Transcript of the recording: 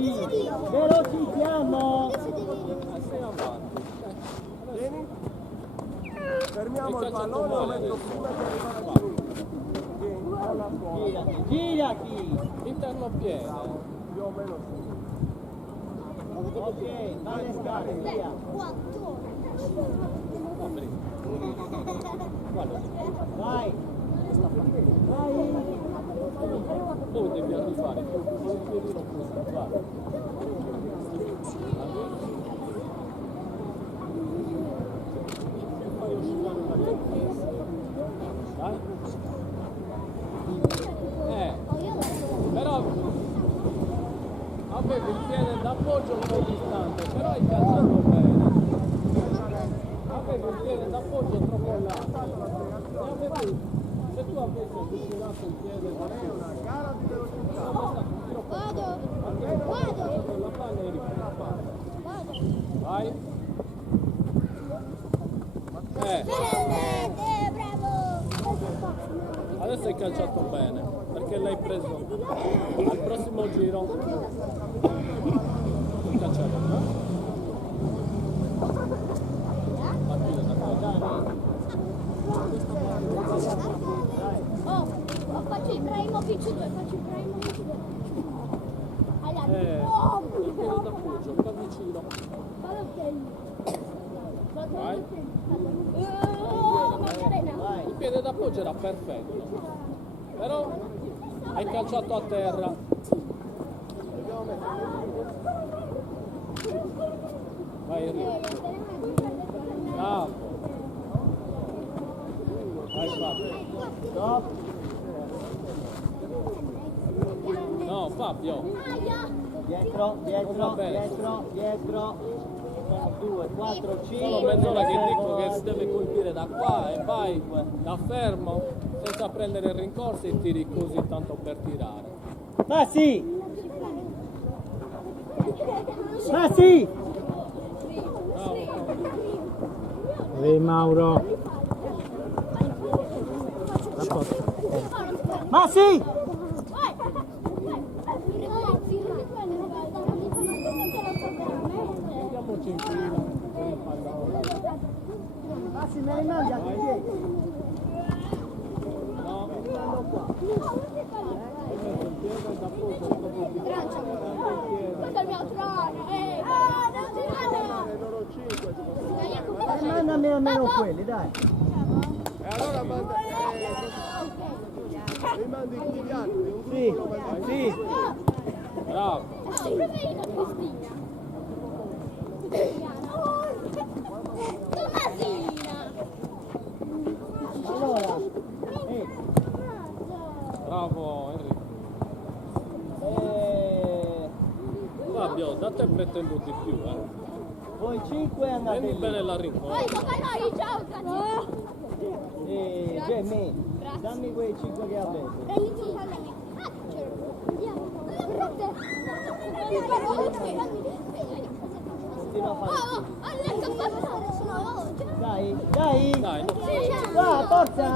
veloci, velocizziamo. Sei avanti. Vieni. Fermiamo il pallone, lo metto prima di arrivare a giù. Vieni, alla scuola. Girati. Interno pieno. Più o meno sì. Ok, va alle scale, via. Vai. Vai. Dove devi arrivare? Con il piedino così, vai. Fai oscillare una dai. Però avevi il piede d'appoggio un po' distante, però hai calciato bene. Avevi il piede d'appoggio troppo in là. Se tu avessi avvicinato il piede d'appoggio, Una gara di velocità. Vado. la palla eri vai. Bravo. Adesso hai calciato bene, perché l'hai preso al prossimo giro. Calciare, no? Faccio il primo PC2, Il piede d'appoggio, qua vicino. Vai. Il piede d'appoggio era perfetto, però hai calciato a terra. Vai Enrico. Bravo. Vai Fabio. Stop. No Fabio. Dietro. 2, 4, 5. Sono mezz'ora che dico che si deve colpire da qua e vai da fermo senza prendere rincorsi e tiri così tanto per tirare. Ma sì. Ma sì. Ehi Mauro. Ma sì. Andiamoci in fila. Ma sì, me ne mandi a piedi. No, hai messo il piede da poco, Questo è il mio trono. Le loro 5. Mandami almeno quelli, dai. E allora manda. Mi mandi tutti gli altri, un gruppo Sì, lo mandi. sì. bravo. Tomasina. Allora. Bravo Enrico. Fabio, da te pretendo di più, Voi 5 andate Prendi lì. bene la rincorsa. Tocca a noi, giocati. Gemmi, dammi quei 5 che avete. Prenditi la mia. Continua a fare. Ho letto passare, sono Dai, dai. Dai, no. Sì, Va, forza.